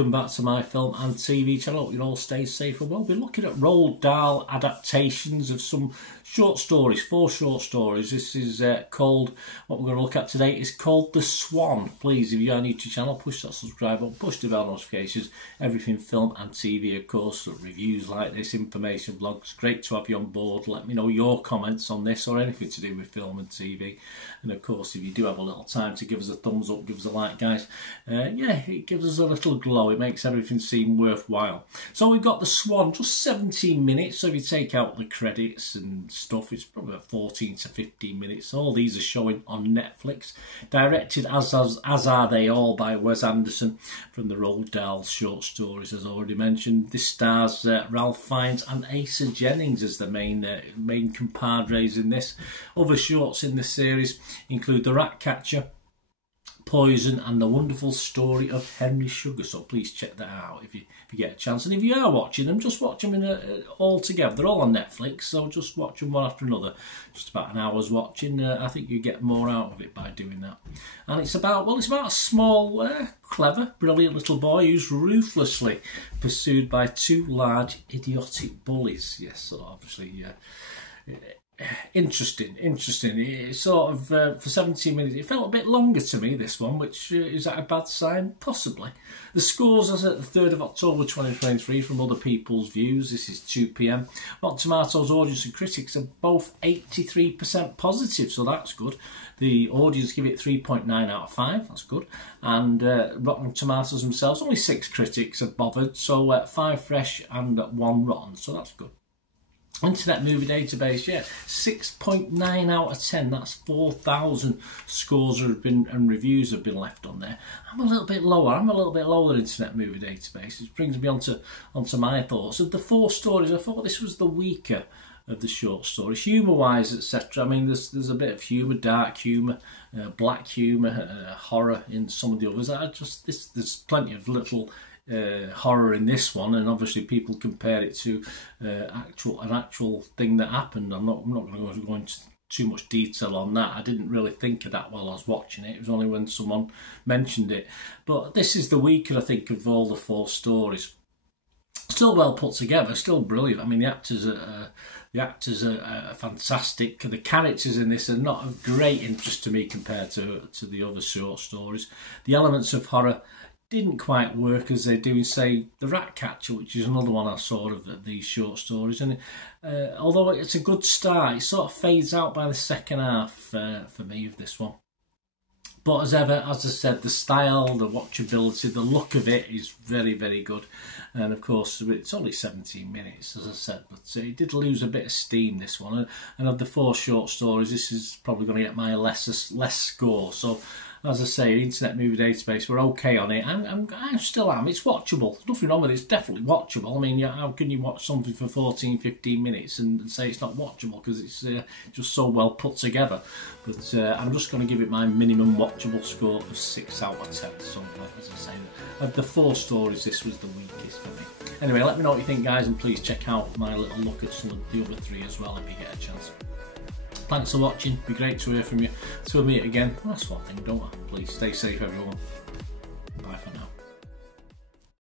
welcome back to my film and TV channel. Hope you all stay safe and well. We're looking at Roald Dahl adaptations of some short stories, 4 short stories. This is called, what we're going to look at today is called The Swan. Please, if you are new to the channel, push that subscribe button, push the bell notifications, everything film and TV, of course, reviews like this, information blogs. Great to have you on board. Let me know your comments on this or anything to do with film and TV. And of course, if you do have a little time to give us a thumbs up, give us a like, guys. Yeah, it gives us a little glow. It makes everything seem worthwhile. So we've got The Swan, just 17 minutes. So if you take out the credits and stuff, it's probably about 14 to 15 minutes. All these are showing on Netflix. Directed, as are they all, by Wes Anderson from the Roald Dahl short stories, as already mentioned. This stars Ralph Fiennes and Asa Jennings as the main compadres in this. Other shorts in the series include The Rat Catcher, Poison, and The Wonderful Story of Henry Sugar. So please check that out if you get a chance. And if you are watching them, just watch them all together. They're all on Netflix, so just watch them one after another. Just about an hour's watching. I think you get more out of it by doing that. And it's about, well, it's about a small, clever, brilliant little boy who's ruthlessly pursued by 2 large, idiotic bullies. Yes, so obviously, interesting. It's sort of for 17 minutes. It felt a bit longer to me, this one, which is that a bad sign? Possibly. The scores as at the 3rd of October 2023 from other people's views. This is 2 PM. Rotten Tomatoes audience and critics are both 83% positive, so that's good. The audience give it 3.9 out of 5, that's good. And Rotten Tomatoes themselves, only 6 critics are bothered, so 5 fresh and 1 rotten, so that's good. Internet Movie Database, yeah, 6.9 out of 10. That's 4,000 scores have been and reviews have been left on there. I'm a little bit lower. I'm a little bit lower than Internet Movie Database, which brings me onto my thoughts. Of the 4 stories, I thought this was the weaker of the short stories, humour-wise, etc. I mean, there's a bit of humour, dark humour, black humour, horror in some of the others. There's plenty of little horror in this one, and obviously people compare it to an actual thing that happened. I'm not going to go into too much detail on that. I didn't really think of that while I was watching it. It was only when someone mentioned it. But this is the weaker, I think, of all the 4 stories. Still well put together, still brilliant. I mean, the actors are fantastic. The characters in this are not of great interest to me compared to the other short stories. The elements of horror didn't quite work as they do in, say, The Rat Catcher, which is another one I saw of these short stories. And although it's a good start, it sort of fades out by the second half for me of this one. But as ever, as I said, the style, the watchability, the look of it is very, very good. And of course, it's only 17 minutes, as I said, but it did lose a bit of steam, this one. And of the 4 short stories, this is probably going to get my less score. So, as I say, Internet Movie Database, we're okay on it. I still am. It's watchable. There's nothing wrong with it. It's definitely watchable. I mean, how can you watch something for 14, 15 minutes and say it's not watchable because it's just so well put together? But I'm just going to give it my minimum watchable score of 6 out of 10. So, as I say, of the 4 stories, this was the weakest for me. Anyway, let me know what you think, guys, and please check out my little look at some of the other 3 as well if you get a chance. Thanks for watching. It'd be great to hear from you. Till we meet again. That's one thing, don't I? Please stay safe, everyone. Bye for now.